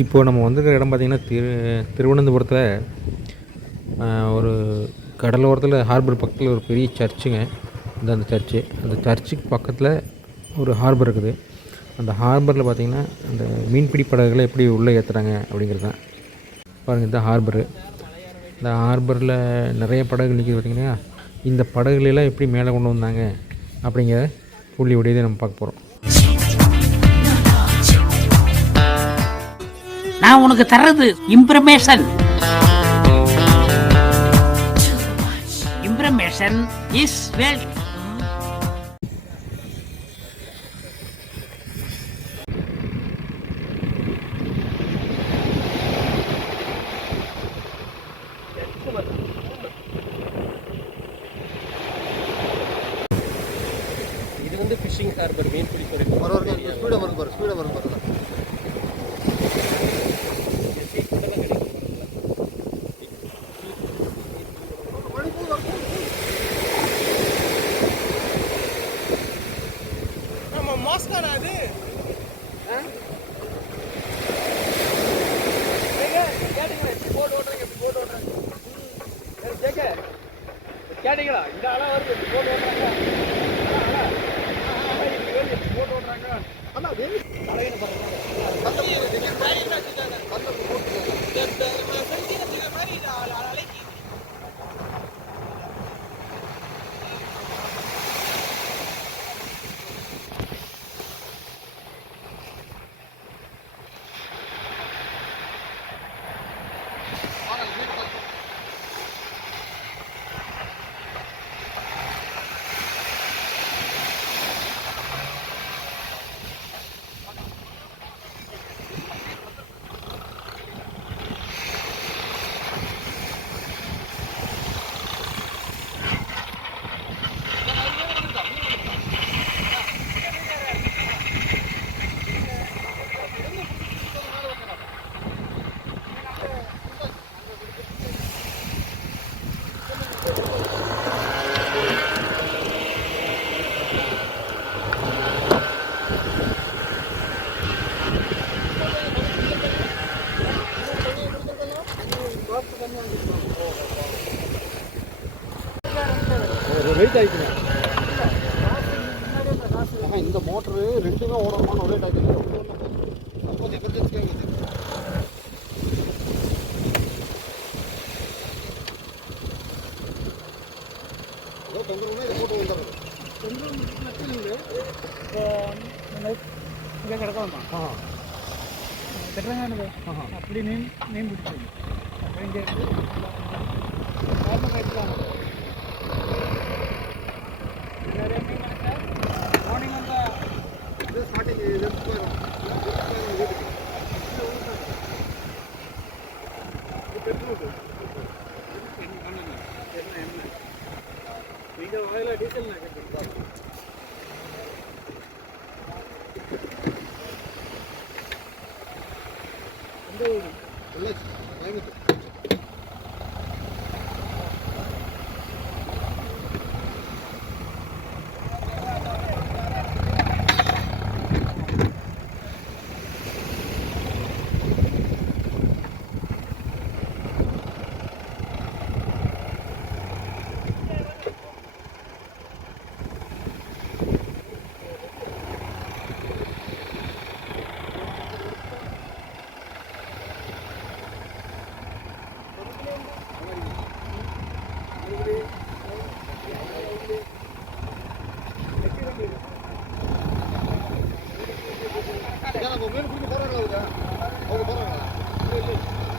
இப்போது நம்ம வந்துருக்கிற இடம் பார்த்திங்கன்னா திருவனந்தபுரத்தில் ஒரு கடலோரத்தில் ஹார்பர் பக்கத்தில் ஒரு பெரிய சர்ச்சுங்க. அந்த சர்ச்சு, அந்த சர்ச்சுக்கு பக்கத்தில் ஒரு ஹார்பர் இருக்குது. அந்த ஹார்பரில் பார்த்திங்கன்னா அந்த மீன்பிடி படகுகளை எப்படி உள்ளே ஏற்றுறாங்க அப்படிங்கிறது தான். பாருங்கள், இந்த ஹார்பரு. இந்த ஹார்பரில் நிறைய படகுகள் நிற்கிது பார்த்திங்கன்னா. இந்த படகுகளெல்லாம் எப்படி மேலே கொண்டு வந்தாங்க அப்படிங்கிற புள்ளி உடையதை நம்ம பார்க்க போகிறோம். நான் உனக்கு தர்றது இன்ஃபர்மேஷன். Information is wealth. இது வந்து ஃபிஷிங் ஹார்பர், மீன்பிடி துறை. ஸ்பீடாக வரும் பாருங்க. கேட்டீங்களா? இந்த ஆளா வருது போட்டு ஓட்டுறாங்க. போட்டு ஓட்டுறாங்க. ஆனா தலையில வெயிட் ஆகிக்குங்க. இந்த மோட்டரு ரெண்டுமே ஓடணுமான்னு ஒரே டைம் அப்போது எமர்ஜென்சிக்காக ஏதோ தொந்தரவுனா இதை போட்டு வந்துடுறது. தொந்தரவு இப்போ இங்கே கிடக்க வந்தான் கட்டுறாங்க. அப்படி மீன் பிடிச்சி இங்கே இருந்து காரணம் கட்டுறாங்க. மார்னிங் வந்தால் இது ஸ்டார்டிங் லெஃப்ட் போயிடும். வீட்டுக்கு பெட்ரோல் என்ன நீங்கள் வாயில டீசல் வந்து மீன் பிடிக்க போகிறாங்களா? அவங்க போகிறாங்களா?